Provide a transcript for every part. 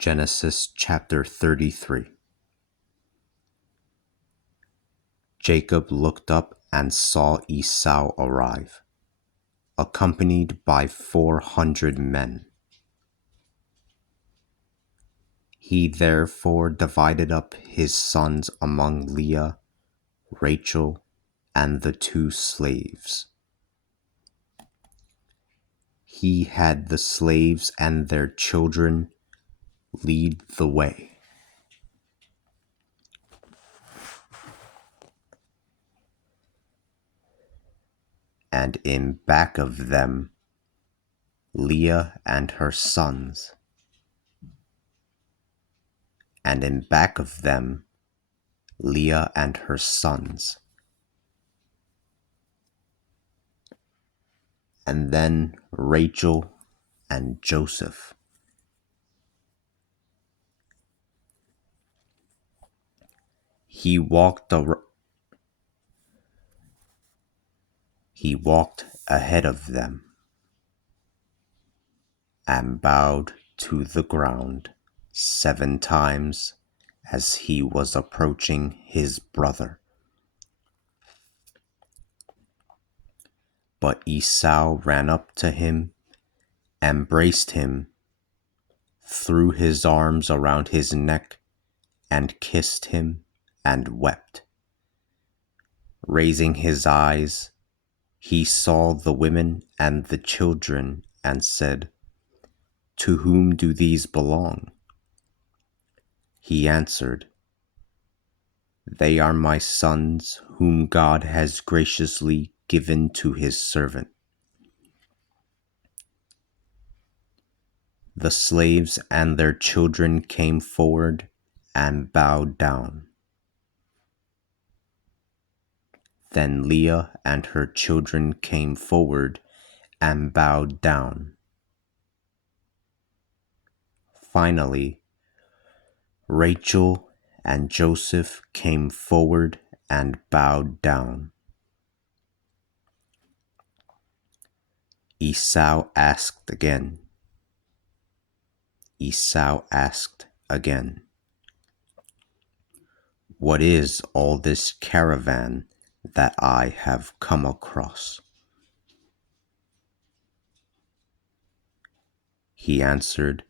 Genesis chapter 33. Jacob looked up and saw Esau arrive, accompanied by 400 men. He therefore divided up his sons among Leah, Rachel, and the 2 slaves. He had the slaves and their children lead the way. And in back of them, Leah and her sons. And in back of them, Leah and her sons. And then Rachel and Joseph. He walked ahead of them and bowed to the ground 7 times as he was approaching his brother. But Esau ran up to him, embraced him, threw his arms around his neck, and kissed him and wept. Raising his eyes, he saw the women and the children and said, "To whom do these belong?" He answered, "They are my sons whom God has graciously given to his servant." The slaves and their children came forward and bowed down. Then Leah and her children came forward and bowed down. Finally, Rachel and Joseph came forward and bowed down. Esau asked again, "What is all this caravan that I have come across?" He answered,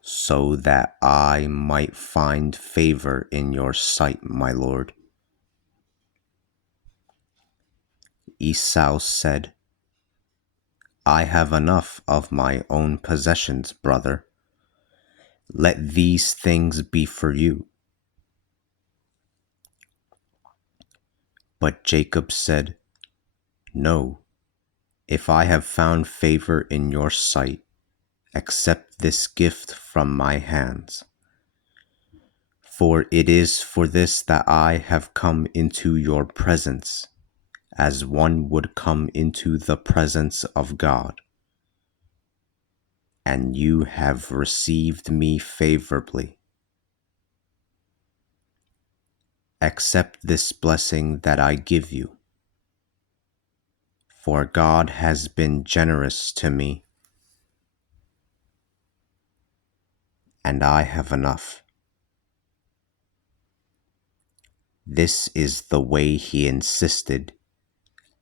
"So that I might find favor in your sight, my lord." Esau said, "I have enough of my own possessions, brother. Let these things be for you." But Jacob said, "No, if I have found favor in your sight, accept this gift from my hands. For it is for this that I have come into your presence, as one would come into the presence of God. And you have received me favorably. Accept this blessing that I give you. For God has been generous to me, and I have enough." This is the way he insisted,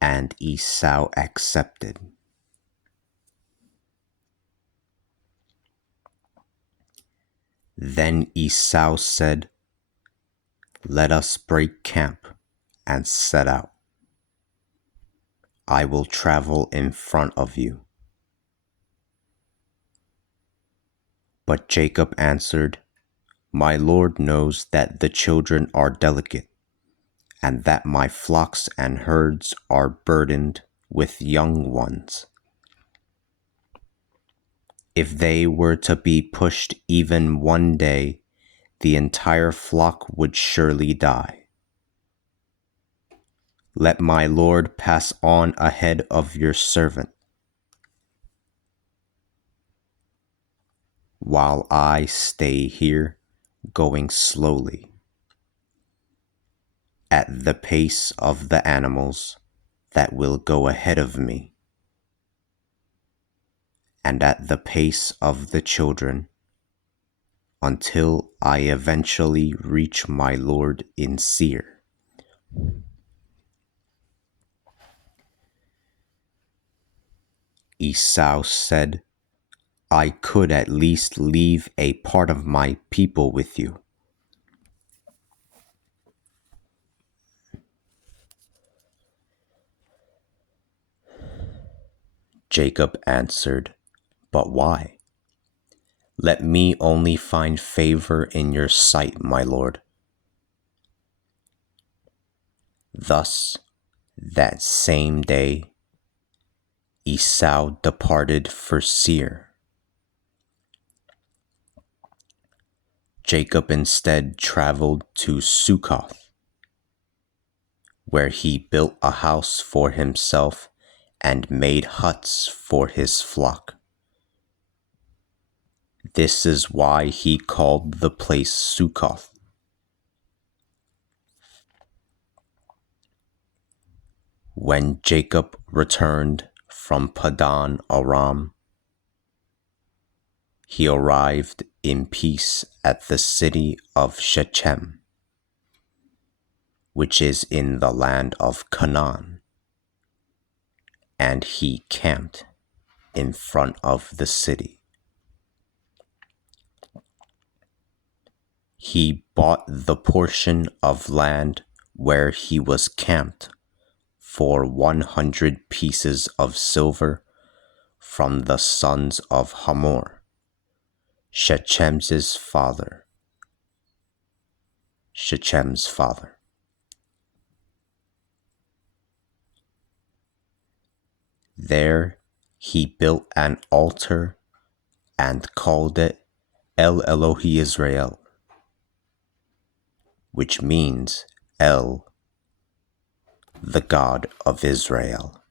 and Esau accepted. Then Esau said, "Let us break camp and set out. I will travel in front of you." But Jacob answered, "My Lord knows that the children are delicate, and that my flocks and herds are burdened with young ones. If they were to be pushed even one day, the entire flock would surely die. Let my Lord pass on ahead of your servant, while I stay here, going slowly, at the pace of the animals that will go ahead of me. and at the pace of the children, until I eventually reach my Lord in Seir. Esau said, I could at least leave a part of my people with you. Jacob answered, But why? Let me only find favor in your sight, my lord. Thus, that same day, Esau departed for Seir. Jacob instead traveled to Succoth, where he built a house for himself and made huts for his flock. This is why he called the place Succoth. When Jacob returned from Padan Aram, he arrived in peace at the city of Shechem, which is in the land of Canaan, and he camped in front of the city. He bought the portion of land where he was camped for 100 pieces of silver from the sons of Hamor, Shechem's father. There he built an altar and called it El Elohi Israel, which means El, the God of Israel.